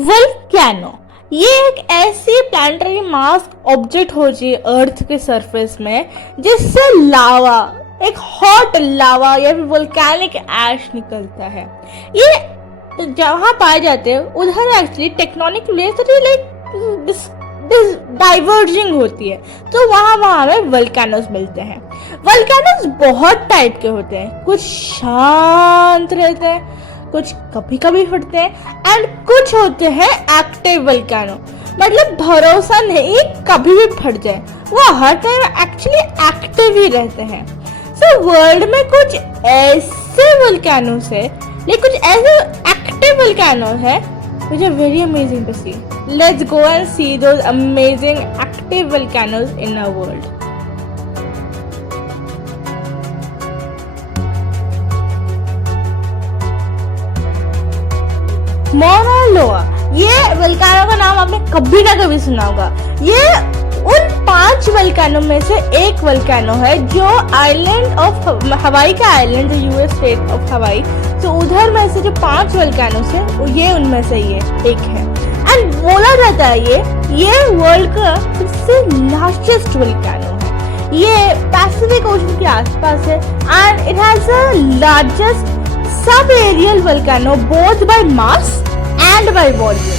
वोल्केनो ये एक ऐसी प्लानिटरी मास ऑब्जेक्ट हो जी अर्थ के सरफेस में जिससे लावा, एक हॉट लावा या फिर वोल्केनिक ऐश निकलता है। ये जहाँ पाए जाते हैं उधर actually tectonic plates like diverging होती है, तो वहाँ हमें वोल्केनोस मिलते हैं। वोल्केनोस बहुत टाइप के होते हैं, कुछ शांत रहते हैं, कुछ कभी कभी फटते हैं, एंड कुछ होते हैं एक्टिव वोल्केनो, मतलब भरोसा नहीं कभी भी फट जाए, वो हर टाइम एक्चुअली एक्टिव ही रहते हैं। सो वर्ल्ड में कुछ ऐसे वोल्केनोस है, लेकिन कुछ ऐसे एक्टिव वोल्केनो है which are very amazing to see. Let's go and see those amazing active volcanoes in our world. Mauna Loa, ये वल्कानो का नाम आपने कभी ना कभी सुना होगा। ये उन 5 वल्कानो में से एक वल्कानो है जो आइलैंड ऑफ हवाई का आइलैंड, यूएस स्टेट ऑफ हवाई, तो उधर में से जो 5 वल्कानो है ये उनमें से ये एक है। एंड बोला जाता है ये वर्ल्ड का सबसे लार्जेस्ट वल्कानो है। ये पैसिफिक ओशन के आसपास है and it has a largest sub aerial volcano both by mass and by volume.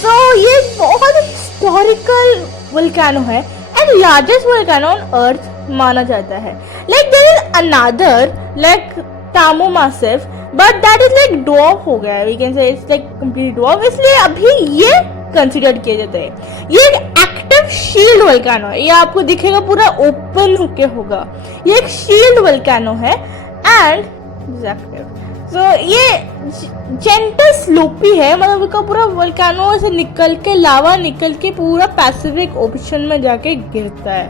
So ये बहुत हिस्टोरिकल वोल्केनो है and largest volcano on earth माना जाता है। Like there is another like Tamu Massif, but that is like dwarf हो गया, we can say it's like complete dwarf, इसलिए अभी ये कंसीडर किया जाता है। ये एक एक्टिव शील्ड वोल्केनो है, ये आपको दिखेगा पूरा ओपन होके होगा। ये एक शील्ड वोल्केनो है एंड तो ये जेंटल स्लोपी है, मतलब उसका पूरा वोल्केनो से निकल के लावा निकल के पूरा पैसिफिक ओशन में जाके गिरता है।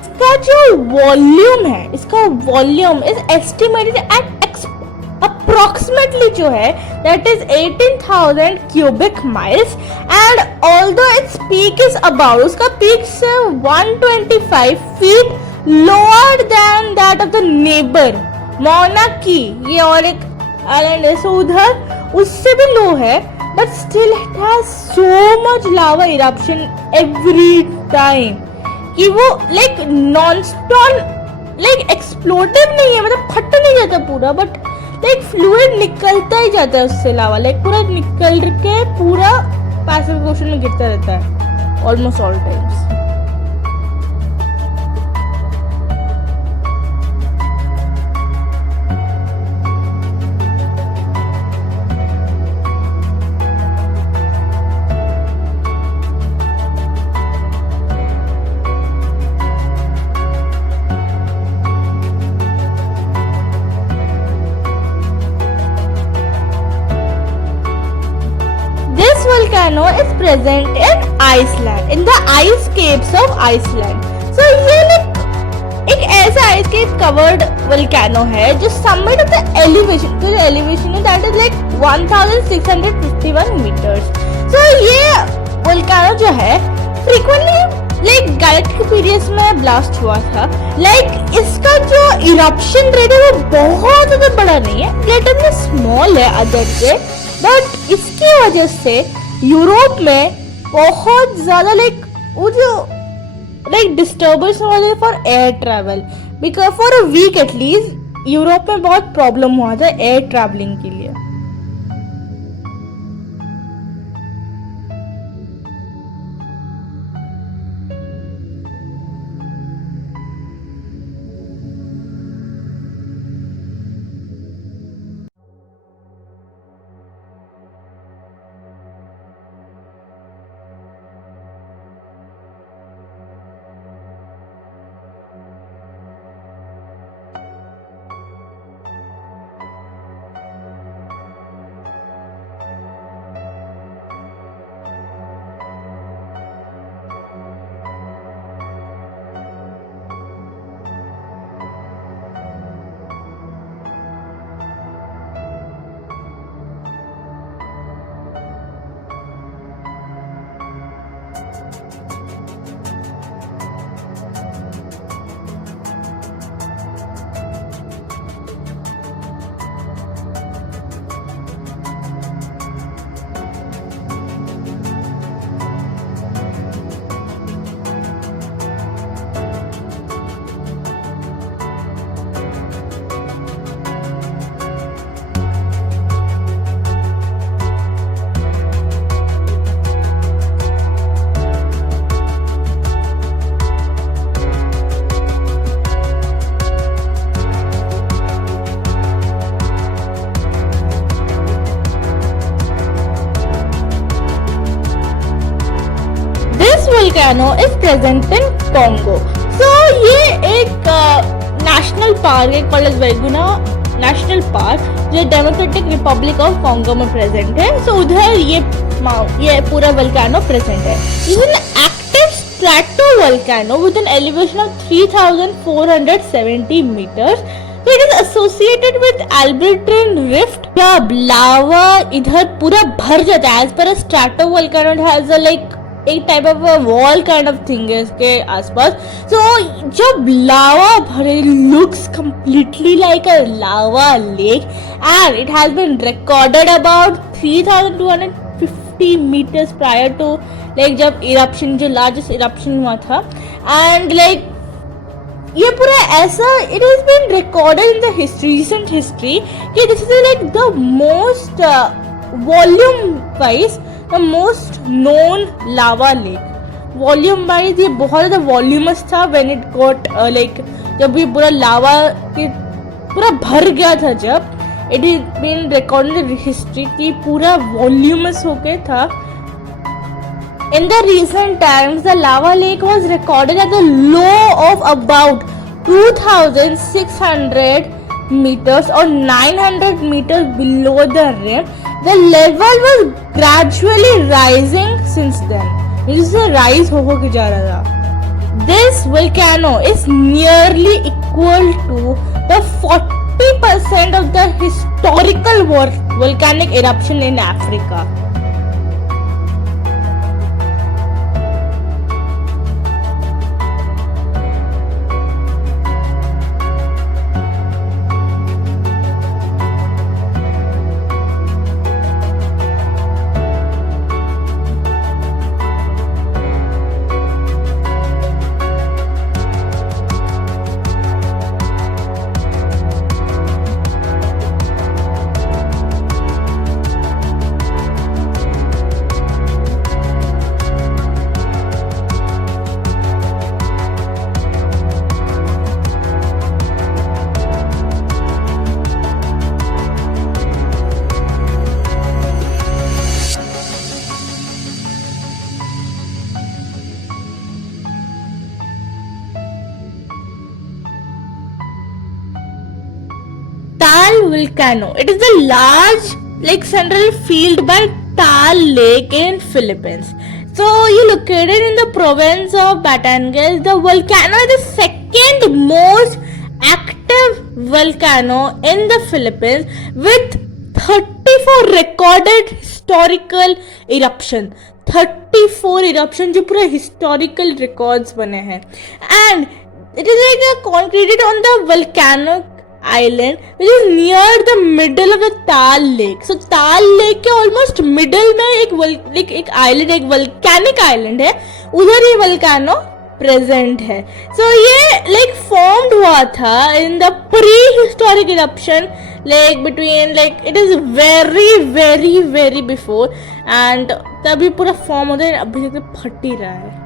इसका जो वॉल्यूम है, इसका volume is estimated at approximately जो है that is 18,000 cubic miles and although its peak is about, उसका पीक से 125 feet lower than that of the neighbour मौना की, ये और एक आइलैंड है, सो उधर उससे भी लो है, but still it has so much lava eruption every time कि वो लाइक नॉन स्टॉप लाइक एक्सप्लोडिव नहीं है, मतलब फट नहीं जाता पूरा, बट लाइक फ्लूइड निकलता ही जाता है उससे, लावा लाइक पूरा निकल के पूरा पैसिफिक ओशन में गिरता रहता है almost all times. Volcano is present in Iceland, in the ice caps of Iceland. So ये एक ऐसा ice cap covered volcano है जो summit of the elevation, तो जो elevation है that is like 1651 meters. So ये volcano जो है frequently like galactic periods में blast हुआ था। Like इसका जो eruption rate है वो बहुत ज़्यादा बड़ा नहीं है, relatively small है अदर से, बट इसकी वजह से यूरोप में बहुत ज्यादा लाइक वो जो लाइक डिस्टर्बेंस हो जाए for air travel, because for a week atleast Europe में बहुत प्रॉब्लम हुआ था एयर ट्रैवलिंग के लिए। volcano is present in Congo. So ये एक नेशनल पार्क है, कॉल्ड एज वेगुना नेशनल पार्क, जो डेमोक्रेटिक रिपब्लिक ऑफ कॉन्गो में प्रेजेंट है. सो उधर ये पूरा वोल्केनो प्रेजेंट है. It is an active stratovolcano with an elevation of 3,470 meters. It is associated with Albertine Rift. जब लावा इधर पूरा भर जाता है, as per a stratovolcano it has a like एक type of wall kind of thing है इसके आसपास. सो जब लावा भरे, looks completely like a lava lake and it has been recorded about 3,250 meters prior to like जब इरप्शन, जो largest eruption हुआ था. एंड लाइक ये पूरा ऐसा, it has been recorded in the history, recent history, कि this is like the most volume wise the most known lava lake. Volume wise ये बहुत ज़्यादा वॉल्यूमस था व्हेन इट गॉट लाइक, जब ये पूरा लावा के पूरा भर गया था, जब it is been recorded in history की पूरा वॉल्यूमस होके था. In the recent times, the lava lake was recorded at the low of about 2,600 meters or 900 meters below the rim. The level was gradually rising since then. इससे rise हो के जा रहा था. This volcano is nearly equal to the 40% of the historical volcanic eruption in Africa. Taal volcano. It is the large like central field by Taal Lake in Philippines. So you located in the province of Batangas. The volcano is the second most active volcano in the Philippines with 34 recorded historical eruption. 34 eruption जो पूरा historical records बने हैं. And it is like concreted on the volcanic island which is near the middle of the Taal Lake. So Taal Lake के almost middle में एक island, एक volcanic island है, उधर ये volcano present है. So ये like formed हुआ था in the prehistoric eruption like between like it is very before and तभी पूरा form होता है. अभी तक तो फट ही रहा है.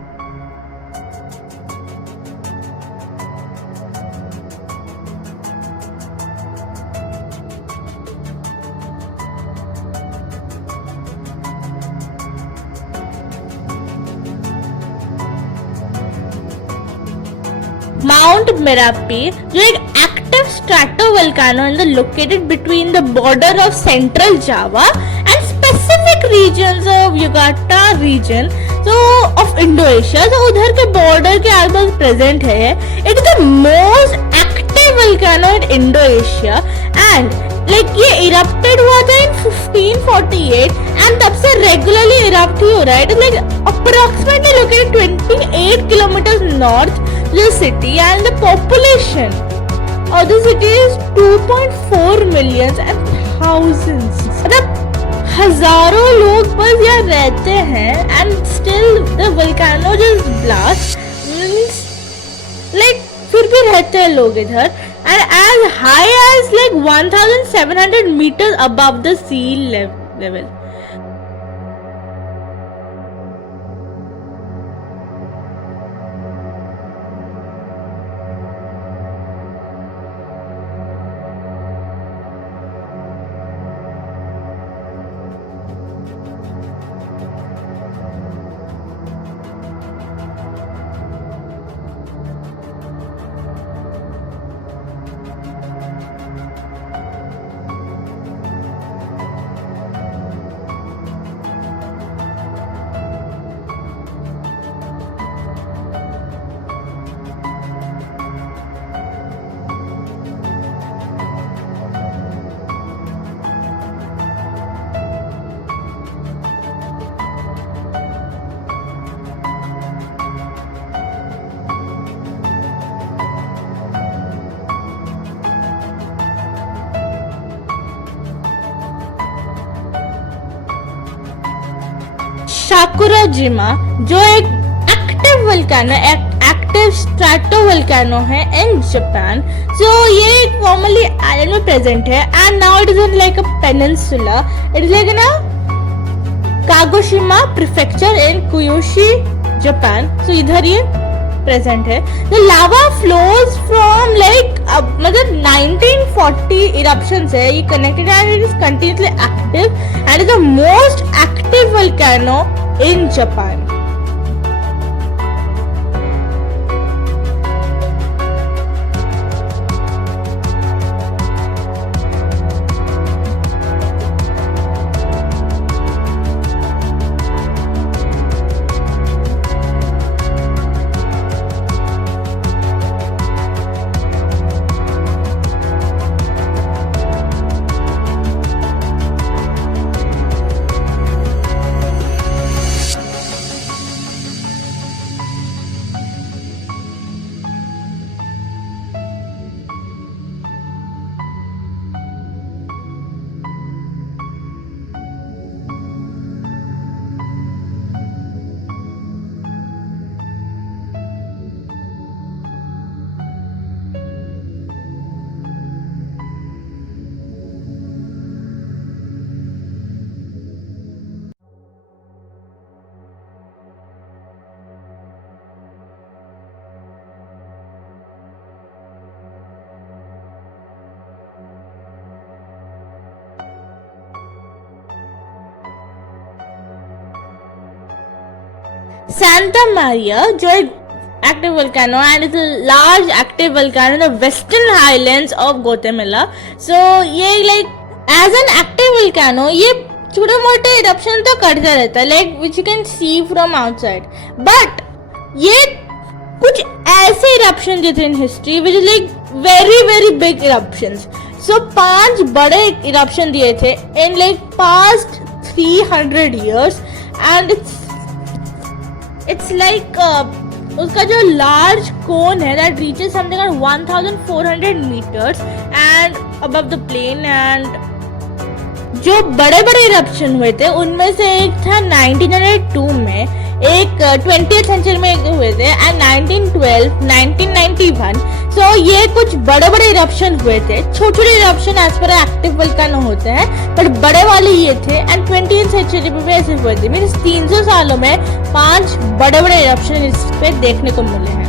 Mount Merapi, जो एक active stratovolcano and located between the border of central Java and specific regions of Yucatan region so of Indonesia. So उधर के border के आसपास present है. It is the most active volcano in Indonesia and like ये erupted हुआ था in 1548 and तब से regularly erupt ही हो रहा है. It is like approximately located 28 kilometers north the city and the population of the city is 2.4 million and thousands. मतलब हजारों लोग बस यहाँ रहते हैं and still the volcano just blast means like फिर भी रहते हैं लोग इधर and as high as like 1,700 meters above the sea level. Sakurajima जो एक एक्टिव वोल्केनो एक्टिव स्ट्रैटोवोल्केनो है इन जापान. सो ये फॉर्मली आइलैंड में प्रेजेंट है and now it is in like a peninsula. It is like ना Kagoshima prefecture in Kuyoshi Japan. So इधर ये प्रेजेंट है. The lava flows from like मतलब 1940 इरप्शंस है ये connected and it is continuously active and is the most active volcano in Japan. Santa Maria जो एक active volcano and it's a large active volcano in the western highlands of Guatemala. So ये like as an active volcano ये छोटे मोटे eruption तो करता रहता है like which you can see from outside. But ये कुछ ऐसे eruption जो थे in history which is like very very big eruptions. So 5 बड़े eruption दिए थे in like past 300 years and it's like उसका जो लार्ज कोन है that reaches something around 1400 meters and above the plane. And जो बड़े बड़े इरप्शन हुए थे उनमें से एक था 1902 में, एक 20th सेंचुरी में हुए थे एंड 1912 1991. सो ये कुछ बड़े बड़े इरप्शन हुए थे. छोटे छोटे इरप्शन एज पर एक्टिव वोल्केनो होते हैं बट बड़े वाले ये थे एंड 20th सेंचुरी में भी ऐसे हुए थे. मीन्स 300 सालों में 5 बड़े बड़े इरप्शन इस पे देखने को मिले हैं.